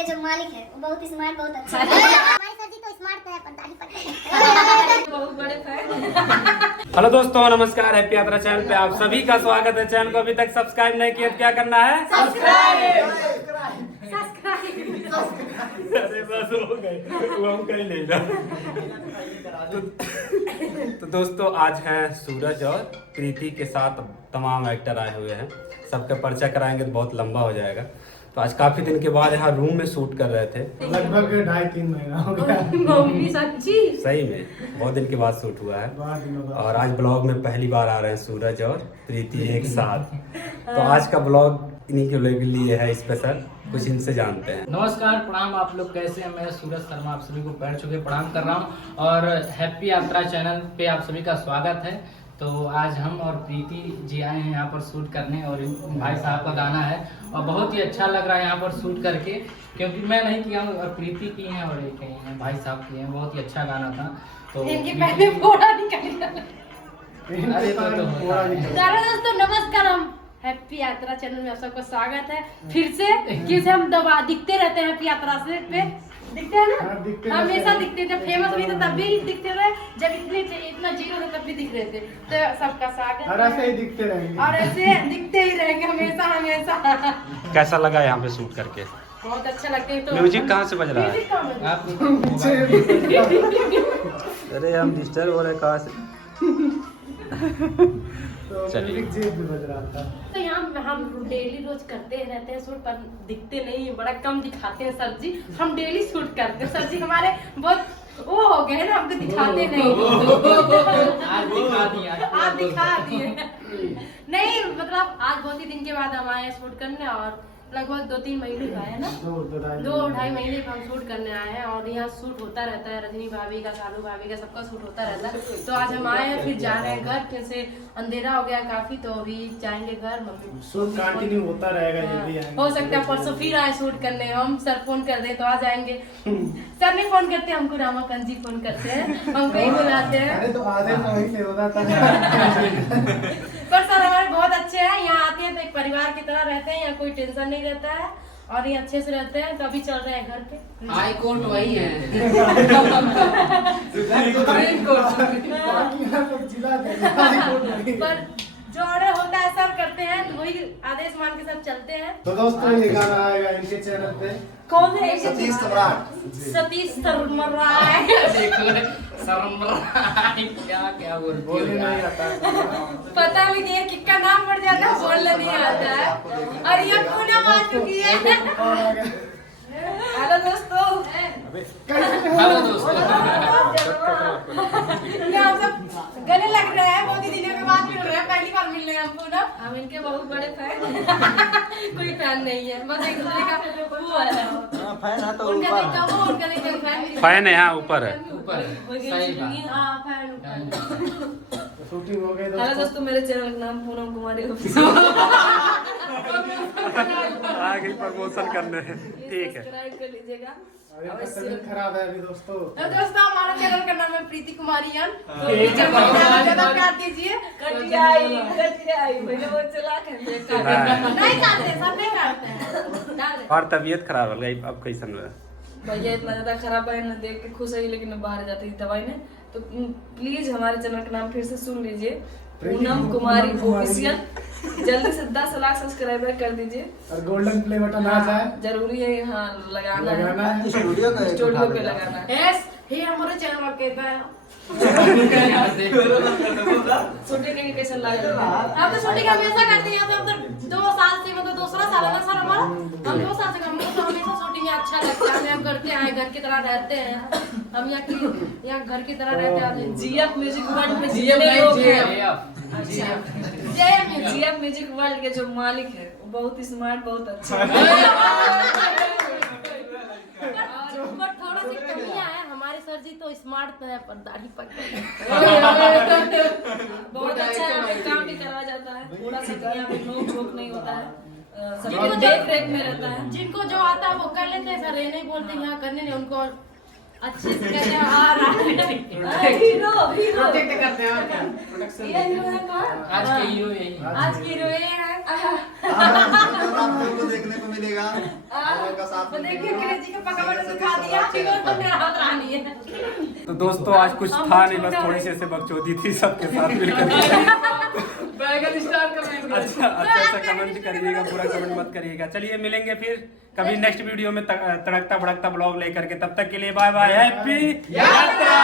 के जो मालिक है वो बहुत स्मार्ट, बहुत अच्छा है। हमारी सर जी तो स्मार्ट है पर दाढ़ी पकड़ बहुत बड़े फैन। हेलो दोस्तों, नमस्कार। हैप्पी यात्रा चैनल पे आप सभी का स्वागत है। चैनल को अभी तक सब्सक्राइब नहीं किया तो क्या करना है? सब्सक्राइब। अरे बस हो गए, वो हम कहीं नहीं ना। तो दोस्तों, आज है सूरज और प्रीति के साथ तमाम एक्टर आए हुए हैं। सबका परिचय कराएंगे तो बहुत लंबा हो जाएगा। तो आज काफी दिन के बाद यहाँ रूम में शूट कर रहे थे। लगभग 2.5-3 महीना हो गया। सही में बहुत दिन के बाद शूट हुआ है। और आज ब्लॉग में पहली बार आ रहे हैं सूरज और प्रीति एक साथ। तो आज का ब्लॉग इन्हीं के लिए है स्पेशल। कुछ इनसे जानते हैं। नमस्कार, प्रणाम। आप लोग कैसे हैं? मैं सूरज शर्मा आप सभी को पैर छू के प्रणाम कर रहा हूँ और हैप्पी यात्रा चैनल पे आप सभी का स्वागत है। तो आज हम और प्रीति जी आए हैं यहाँ पर शूट करने और भाई साहब का गाना है और बहुत ही अच्छा लग रहा है यहाँ पर शूट करके, क्योंकि मैं नहीं किया हूँ और प्रीति की हैं और एक हैं भाई साहब की हैं। बहुत ही अच्छा गाना था। तो पहले फोड़ा निकल दोस्तों नमस्कार, हम हैप्पी यात्रा चैनल में आप सबका स्वागत है फिर से। क्योंकि हम दबा दिखते रहते हैं हैप्पी यात्रा से पे दिखते हैं ना, हमेशा दिखते हैं। जब फेमस हुई तो तब भी दिखते रहे, जब इतना जीरो था तब भी दिख रहे थे। तो सबका स्वागत और ऐसे ही दिखते रहेंगे और ऐसे दिखते ही रहेंगे हमेशा हमेशा। कैसा लगा यहाँ पे शूट करके? बहुत अच्छा लगता है। तो म्यूजिक कहाँ से बज रहा है? म्यूजिक कहाँ बज रहा है? अरे हम डिस्टर्ब हो रहे कहाँ से? चलिए भी बज रहा था। तो यहाँ हम डेली रोज करते रहते हैं शूट, पर दिखते नहीं है, बड़ा कम दिखाते हैं सर जी। हम डेली शूट करते हैं सर जी, हमारे बहुत वो हो गए ना, हमको दिखाते नहीं। आज दिखा दिया, आज दिखा दिए नहीं, मतलब आज बहुत ही दिन के बाद हम आए हैं शूट करने और लगभग 2-3 महीने का है ना, 2-2.5 महीने का हम शूट करने आए हैं। और यहाँ शूट होता रहता है, रजनी भाभी का, सालू भाभी का, सबका शूट होता रहता है। तो आज हम आए हैं, फिर जा रहे हैं घर। फिर से अंधेरा हो गया काफी, तो अभी जाएंगे घर। मम्मी शूट कंटिन्यू होता रहेगा। ये भी हो सकता है परसों फिर आए शूट करने। हम सर फोन कर दे तो आ जाएंगे। सर नहीं फोन करते, हमको रामाकांत जी फोन करते हैं, हमको ही बुलाते हैं। अरे तो आधे समय से होता था। पर सर हमारे बहुत अच्छे हैं। यहाँ आते हैं तो एक परिवार की तरह रहते हैं, यहाँ कोई टेंशन नहीं रहता है और ये अच्छे से रहते हैं। तो अभी चल रहे हैं घर पे। हाई कोर्ट वही है। पर जो ऑर्डर होता है सर करते हैं, तो वही आदेश मान के सब चलते हैं। तो दोस्तों ये गाना आएगा इनके चैनल पे। कौन है? सतीश सम्राट। सतीश सम्राट। देखो सम्राट क्या बोलने नहीं आता। पता भी नहीं है किसका नाम पड़ जाता है, बोलने नहीं आता है। और ये पूनम आ चुकी है। हेलो दोस्तों। हेलो दोस्तों। हम सब गले लग रहे हैं, बहुत ही दिनों के बाद मिल रहे हैं, पहली बार मिल रहे हैं हम पूनम। हम इनके बहुत बड़े फैन। कोई फैन नहीं है, बस एक दूसरे का वो है। फैन है तो उनका देखा वो, उनका देखा फैन। फैन है यहाँ ऊपर है। ऊपर सही बात। हाँ फैन। शूटिंग हो गई हेलो दोस्तों। दोस्तों, मेरे चैनल का नाम पूनम कुमारी आगे प्रमोशन करने ठीक है। सब्सक्राइब कर लीजिएगा। अरे तबीयत खराब है अभी दोस्तों। तो दोस्तों हमारा चैनल का नाम है प्रीति कुमारी यान। तो ज़्यादा काट दीजिए। मैंने वो चला कर नहीं काटते, सब नहीं काटते हैं। डाल दे। और तबीयत खराब हो गई, अब कैसन हुआ? भैया इतना ज्यादा खराब है ना, देख के खुश है, लेकिन मैं बाहर जाती थी दवाई में। तो प्लीज हमारे चैनल का नाम फिर से सुन लीजिए, पूनम कुमारी ऑफिशियल। जल्दी से 10 लाख सब्सक्राइबर कर दीजिए और गोल्डन प्ले बटन आ जाए। जरूरी है, यहाँ लगाना है। स्टूडियो पे लगाना है। यस, ये हमारे चैनल कहता है। शूटिंग के कैसे लगा? हम तो शूटिंग हमेशा करते हैं। तो 2 साल से, मतलब दूसरा साल है ना सर हमारा। हम 2 साल से हमको तो हमेशा शूटिंग में अच्छा लगता है। हम करते हैं, घर की तरह रहते हैं। हम यहाँ घर की तरह रहते हैं। जीएफ म्यूजिक वर्ल्ड में जितने लोग हैं, जय जीएफ म्यूजिक वर्ल्ड के जो मालिक है वो बहुत स्मार्ट, बहुत अच्छा है। और थोड़ा सी कमियां है। हमारे सर जी तो स्मार्ट है पर दाढ़ी पकड़। बहुत अच्छा है, हमें काम भी करवाया जाता है। पूरा सब यहाँ पे नोक झोंक नहीं होता है, सबको देख रेख में रहता है। जिनको जो आता है वो कर लेते हैं सर, ये नहीं बोलते यहाँ करने नहीं उनको। अच्छे से कहते हैं आ रहा है हीरो हीरो प्रोटेक्ट करते हैं और क्या प्रोटेक्शन ये हीरो है कौन? आज के हीरो यही हैं। आज की हीरो ये है आपको देखने को मिलेगा का साथ वो देखिए क्रेजी का पकड़ के दिखा दिया हीरो तो मेरा हाथ रानी है। तो दोस्तों आज कुछ था नहीं, बस थोड़ी सी ऐसे बकचोदी थी सबके साथ मिलकर। बैगन स्टार कर रहे हैं। अच्छा कमेंट करिएगा, पूरा कमेंट मत करिएगा। चलिए मिलेंगे फिर कभी नेक्स्ट वीडियो में तड़कता भड़कता ब्लॉग लेकर के। तब तक के लिए बाय बाय, हैप्पी यात्रा।